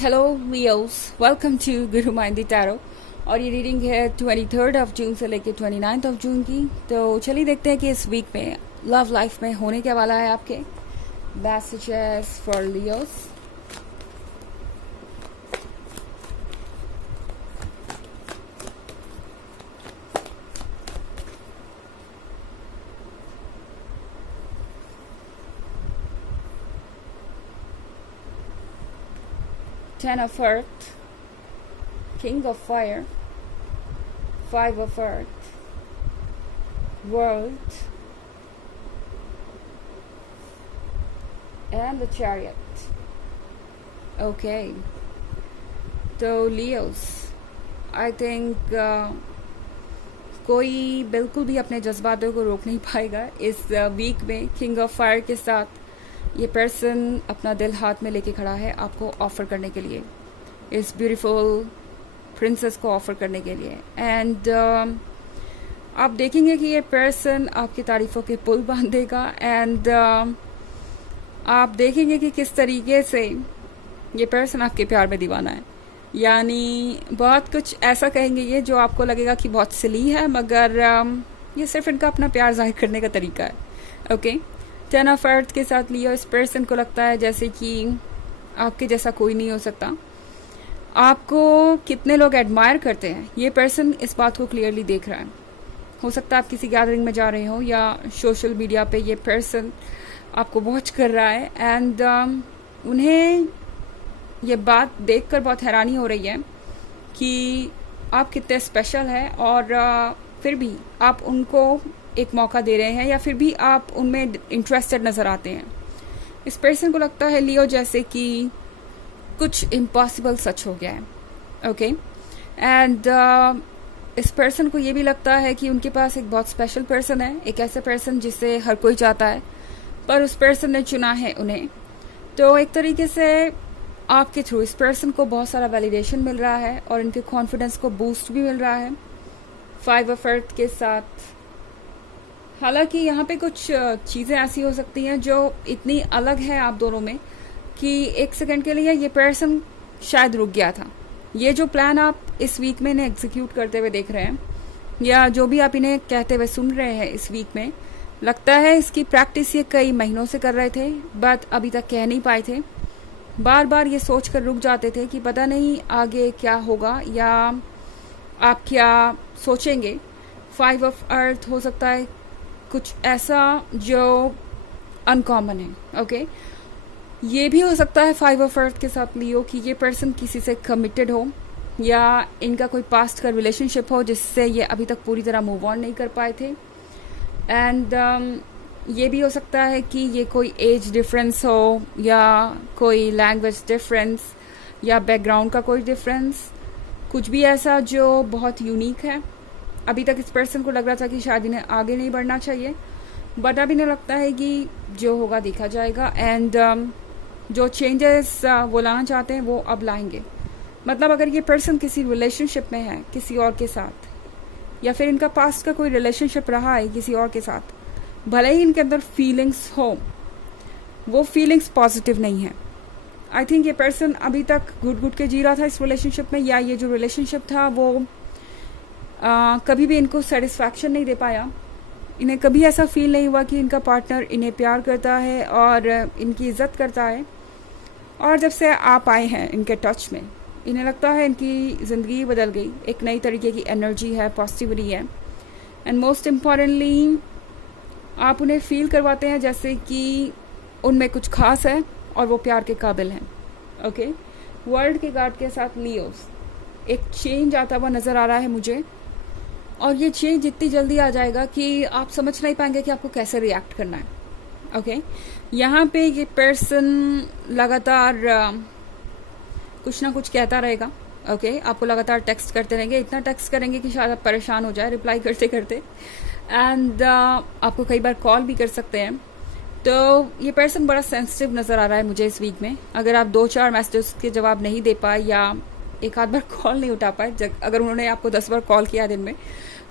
Hello Leos, welcome to Guru माइंडी tarot. और ये reading है 23 जून से लेकर 29 जून की। तो चलिए देखते हैं कि इस वीक में लव लाइफ में होने क्या वाला है आपके। Messages for Leos. Ten of Earth, King of Fire, Five of Earth, World, and the Chariot. Okay. तो लियोस, आई थिंक कोई बिल्कुल भी अपने जज्बातों को रोक नहीं पाएगा इस वीक में। किंग ऑफ फायर के साथ ये पर्सन अपना दिल हाथ में लेके खड़ा है आपको ऑफर करने के लिए, इस ब्यूटीफुल प्रिंसेस को ऑफर करने के लिए। एंड आप देखेंगे कि ये पर्सन आपकी तारीफों के पुल बांधेगा। एंड आप देखेंगे कि किस तरीके से ये पर्सन आपके प्यार में दीवाना है। यानी बहुत कुछ ऐसा कहेंगे ये जो आपको लगेगा कि बहुत सिली है, मगर ये सिर्फ इनका अपना प्यार जाहिर करने का तरीका है। ओके। टेन ऑफ अर्थ के साथ लियो, इस पर्सन को लगता है जैसे कि आपके जैसा कोई नहीं हो सकता। आपको कितने लोग एडमायर करते हैं ये पर्सन इस बात को क्लियरली देख रहा है। हो सकता है आप किसी गैदरिंग में जा रहे हो या सोशल मीडिया पे ये पर्सन आपको वॉच कर रहा है। एंड उन्हें ये बात देखकर बहुत हैरानी हो रही है कि आप कितने स्पेशल हैं, और फिर भी आप उनको एक मौका दे रहे हैं या फिर भी आप उनमें इंटरेस्टेड नज़र आते हैं। इस पर्सन को लगता है लियो जैसे कि कुछ इम्पॉसिबल सच हो गया है। ओके। एंड इस पर्सन को ये भी लगता है कि उनके पास एक बहुत स्पेशल पर्सन है, एक ऐसे पर्सन जिसे हर कोई चाहता है, पर उस पर्सन ने चुना है उन्हें। तो एक तरीके से आपके थ्रू इस पर्सन को बहुत सारा वैलिडेशन मिल रहा है और इनके कॉन्फिडेंस को बूस्ट भी मिल रहा है फाइव ऑफ अर्थ के साथ। हालांकि यहाँ पे कुछ चीज़ें ऐसी हो सकती हैं जो इतनी अलग है आप दोनों में कि एक सेकंड के लिए ये पर्सन शायद रुक गया था। ये जो प्लान आप इस वीक में इन्हें एग्जीक्यूट करते हुए देख रहे हैं या जो भी आप इन्हें कहते हुए सुन रहे हैं इस वीक में, लगता है इसकी प्रैक्टिस ये कई महीनों से कर रहे थे, बट अभी तक कह नहीं पाए थे। बार बार ये सोच कर रुक जाते थे कि पता नहीं आगे क्या होगा या आप क्या सोचेंगे। फाइव ऑफ अर्थ हो सकता है कुछ ऐसा जो अनकॉमन है। ओके। ये भी हो सकता है फाइव ऑफ अर्थ के साथ लियो कि ये पर्सन किसी से कमिटेड हो या इनका कोई पास्ट का रिलेशनशिप हो जिससे ये अभी तक पूरी तरह मूव ऑन नहीं कर पाए थे। एंड ये भी हो सकता है कि ये कोई एज डिफरेंस हो या कोई लैंग्वेज डिफरेंस या बैकग्राउंड का कोई डिफरेंस, कुछ भी ऐसा जो बहुत यूनिक है। अभी तक इस पर्सन को लग रहा था कि शायद इन्हें आगे नहीं बढ़ना चाहिए, बट अब इन्हें लगता है कि जो होगा देखा जाएगा। एंड जो चेंजेस वो लाना चाहते हैं वो अब लाएंगे। मतलब अगर ये पर्सन किसी रिलेशनशिप में है किसी और के साथ, या फिर इनका पास्ट का कोई रिलेशनशिप रहा है किसी और के साथ, भले ही इनके अंदर फीलिंग्स हो, वो फीलिंग्स पॉजिटिव नहीं है। आई थिंक ये पर्सन अभी तक घुट घुट के जी रहा था इस रिलेशनशिप में, या ये जो रिलेशनशिप था वो कभी भी इनको सेटिस्फैक्शन नहीं दे पाया। इन्हें कभी ऐसा फील नहीं हुआ कि इनका पार्टनर इन्हें प्यार करता है और इनकी इज्जत करता है। और जब से आप आए हैं इनके टच में, इन्हें लगता है इनकी ज़िंदगी बदल गई, एक नई तरीके की एनर्जी है, पॉजिटिविटी है। एंड मोस्ट इम्पॉर्टेंटली आप उन्हें फील करवाते हैं जैसे कि उनमें कुछ खास है और वो प्यार के काबिल हैं। ओके। वर्ल्ड के कार्ड के साथ लियोस, एक चेंज आता हुआ नज़र आ रहा है मुझे, और ये चेंज इतनी जल्दी आ जाएगा कि आप समझ नहीं पाएंगे कि आपको कैसे रिएक्ट करना है। ओके। यहाँ पे ये पर्सन लगातार कुछ ना कुछ कहता रहेगा। ओके। आपको लगातार टेक्स्ट करते रहेंगे, इतना टेक्स्ट करेंगे कि शायद आप परेशान हो जाए रिप्लाई करते करते। एंड आपको कई बार कॉल भी कर सकते हैं। तो ये पर्सन बड़ा सेंसिटिव नज़र आ रहा है मुझे इस वीक में। अगर आप 2-4 मैसेजेस के जवाब नहीं दे पाए या एक आध बार कॉल नहीं उठा पाए, अगर उन्होंने आपको 10 बार कॉल किया दिन में,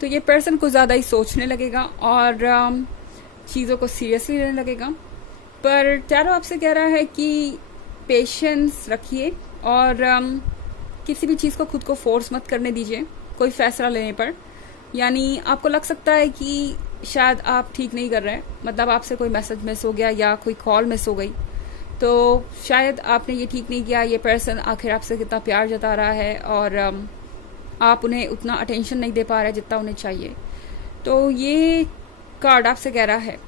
तो ये पर्सन कुछ ज़्यादा ही सोचने लगेगा और चीज़ों को सीरियसली लेने लगेगा। पर टैरो आपसे कह रहा है कि पेशेंस रखिए और किसी भी चीज़ को खुद को फोर्स मत करने दीजिए कोई फैसला लेने पर। यानी आपको लग सकता है कि शायद आप ठीक नहीं कर रहे हैं, मतलब आपसे कोई मैसेज मिस हो गया या कोई कॉल मिस हो गई, तो शायद आपने ये ठीक नहीं किया, ये पर्सन आखिर आपसे कितना प्यार जता रहा है और आप उन्हें उतना अटेंशन नहीं दे पा रहे जितना उन्हें चाहिए। तो ये कार्ड आपसे कह रहा है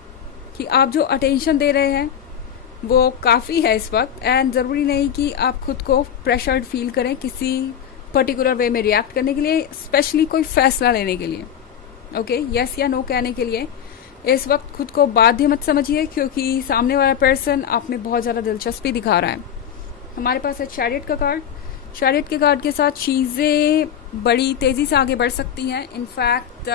कि आप जो अटेंशन दे रहे हैं वो काफ़ी है इस वक्त, एंड ज़रूरी नहीं कि आप खुद को प्रेशर्ड फील करें किसी पर्टिकुलर वे में रिएक्ट करने के लिए, स्पेशली कोई फैसला लेने के लिए। ओके, यस या नो कहने के लिए इस वक्त खुद को बाध्य मत समझिए, क्योंकि सामने वाला पर्सन आप में बहुत ज़्यादा दिलचस्पी दिखा रहा है। हमारे पास है चैरियट का कार्ड। चैरियट के कार्ड के साथ चीज़ें बड़ी तेज़ी से आगे बढ़ सकती हैं। इनफैक्ट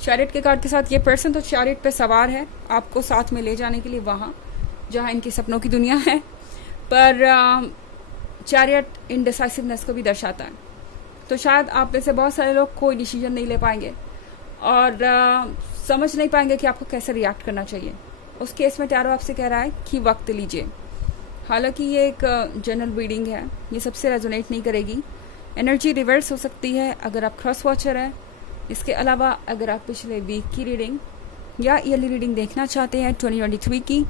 चैरियट के कार्ड के साथ ये पर्सन तो चैरियट पे सवार है आपको साथ में ले जाने के लिए वहाँ जहाँ इनके सपनों की दुनिया है, पर चैरियट इनडिसाइसिवनेस को भी दर्शाता है। तो शायद आप में से बहुत सारे लोग कोई डिसीजन नहीं ले पाएंगे और समझ नहीं पाएंगे कि आपको कैसे रिएक्ट करना चाहिए। उस केस में टैरो आपसे कह रहा है कि वक्त लीजिए। हालांकि ये एक जनरल रीडिंग है, ये सबसे रेजोनेट नहीं करेगी। एनर्जी रिवर्स हो सकती है अगर आप क्रॉस वॉचर हैं। इसके अलावा अगर आप पिछले वीक की रीडिंग या ईयरली रीडिंग देखना चाहते हैं 2023 की,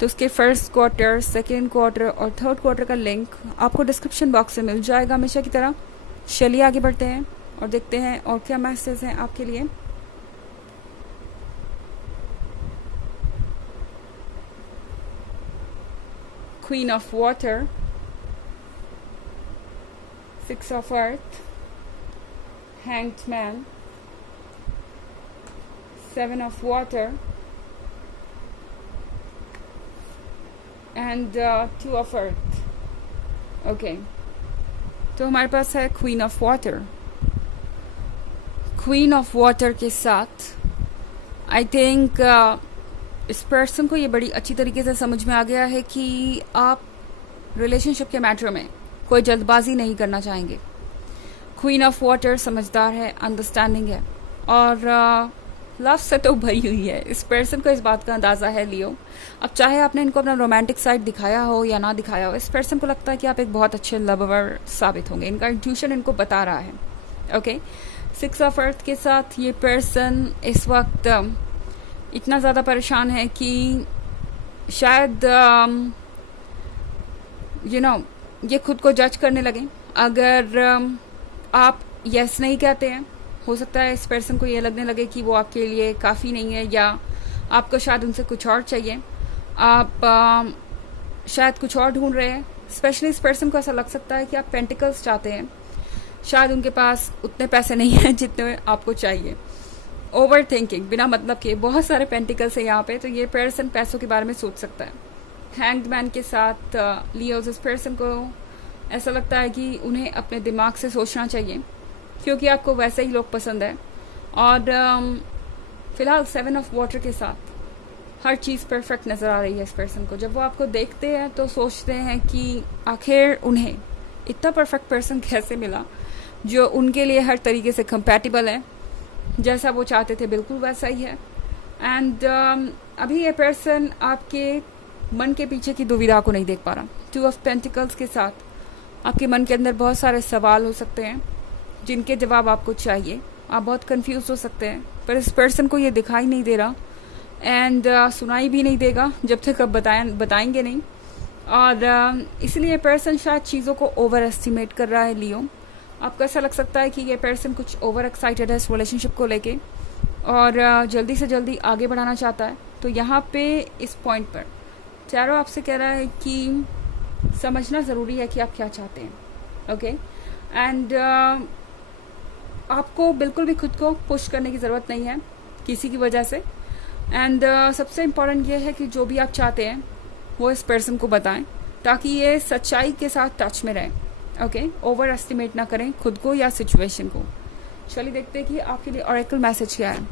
तो उसके फर्स्ट क्वार्टर, सेकेंड क्वार्टर और थर्ड क्वार्टर का लिंक आपको डिस्क्रिप्शन बॉक्स में मिल जाएगा हमेशा की तरह। चलिए आगे बढ़ते हैं और देखते हैं और क्या मैसेज हैं आपके लिए। Queen of water, 6 of earth, hanged man, 7 of water and 2 of earth. Okay, तो हमारे पास है queen of water. Queen of water के साथ आई थिंक इस पर्सन को ये बड़ी अच्छी तरीके से समझ में आ गया है कि आप रिलेशनशिप के मैटर में कोई जल्दबाजी नहीं करना चाहेंगे। क्वीन ऑफ वाटर समझदार है, अंडरस्टैंडिंग है और लव से तो भरी हुई है। इस पर्सन को इस बात का अंदाज़ा है लियो। अब चाहे आपने इनको अपना रोमांटिक साइड दिखाया हो या ना दिखाया हो, इस पर्सन को लगता है कि आप एक बहुत अच्छे लवर साबित होंगे। इनका इंट्यूशन इनको बता रहा है। ओके, 6 ऑफ अर्थ के साथ ये पर्सन इस वक्त इतना ज़्यादा परेशान है कि शायद ये खुद को जज करने लगे। अगर आप यस नहीं कहते हैं, हो सकता है इस पर्सन को ये लगने लगे कि वो आपके लिए काफ़ी नहीं है या आपको शायद उनसे कुछ और चाहिए। आप शायद कुछ और ढूंढ रहे हैं। स्पेशली इस पर्सन को ऐसा लग सकता है कि आप पेंटिकल्स चाहते हैं, शायद उनके पास उतने पैसे नहीं हैं जितने आपको चाहिए। ओवर थिंकिंग, बिना मतलब के बहुत सारे पेंटिकल्स हैं यहाँ पे, तो ये पर्सन पैसों के बारे में सोच सकता है। हैंग्ड मैन के साथ लियोस, इस पर्सन को ऐसा लगता है कि उन्हें अपने दिमाग से सोचना चाहिए क्योंकि आपको वैसे ही लोग पसंद है। और फिलहाल 7 ऑफ वाटर के साथ हर चीज़ परफेक्ट नज़र आ रही है इस पर्सन को। जब वो आपको देखते हैं तो सोचते हैं कि आखिर उन्हें इतना परफेक्ट पर्सन कैसे मिला जो उनके लिए हर तरीके से कंपैटिबल है, जैसा वो चाहते थे बिल्कुल वैसा ही है। एंड अभी ये पर्सन आपके मन के पीछे की दुविधा को नहीं देख पा रहा। 2 ऑफ पेंटिकल्स के साथ आपके मन के अंदर बहुत सारे सवाल हो सकते हैं जिनके जवाब आपको चाहिए। आप बहुत कंफ्यूज हो सकते हैं, पर इस पर्सन को ये दिखाई नहीं दे रहा एंड सुनाई भी नहीं देगा जब तक आप बताएंगे नहीं। और इसलिए पर्सन शायद चीज़ों को ओवर एस्टिमेट कर रहा है लियो। आपको ऐसा लग सकता है कि ये पर्सन कुछ ओवर एक्साइटेड है इस रिलेशनशिप को लेके और जल्दी से जल्दी आगे बढ़ाना चाहता है। तो यहाँ पे इस पॉइंट पर टैरो आपसे कह रहा है कि समझना ज़रूरी है कि आप क्या चाहते हैं। ओके, एंड आपको बिल्कुल भी खुद को पुश करने की ज़रूरत नहीं है किसी की वजह से। एंड सबसे इम्पॉर्टेंट ये है कि जो भी आप चाहते हैं वो इस पर्सन को बताएं ताकि ये सच्चाई के साथ टच में रहें। ओके, ओवर एस्टिमेट ना करें खुद को या सिचुएशन को। चलिए देखते हैं कि आपके लिए ऑरेकल मैसेज क्या है।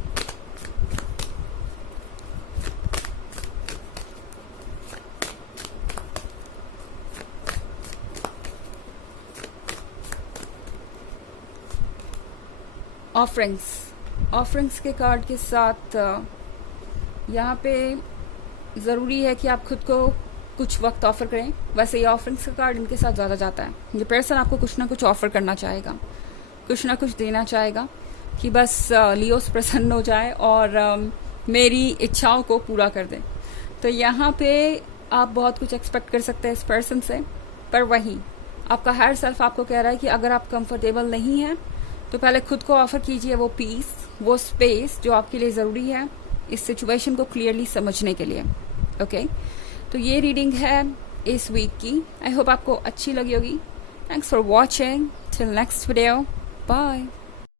ऑफरिंग्स के कार्ड के साथ यहाँ पे ज़रूरी है कि आप खुद को कुछ वक्त ऑफर करें, वैसे ये ऑफरिंग्स का कार्ड इनके साथ ज़्यादा जाता है। ये पर्सन आपको कुछ ना कुछ ऑफर करना चाहेगा, कुछ ना कुछ देना चाहेगा कि बस लियोस प्रसन्न हो जाए और मेरी इच्छाओं को पूरा कर दे। तो यहाँ पे आप बहुत कुछ एक्सपेक्ट कर सकते हैं इस पर्सन से, पर वही आपका हायर सेल्फ आपको कह रहा है कि अगर आप कंफर्टेबल नहीं हैं तो पहले खुद को ऑफर कीजिए वो पीस, वो स्पेस जो आपके लिए ज़रूरी है इस सिचुएशन को क्लियरली समझने के लिए। ओके, तो ये रीडिंग है इस वीक की। आई होप आपको अच्छी लगी होगी। Thanks for watching, till next video, bye.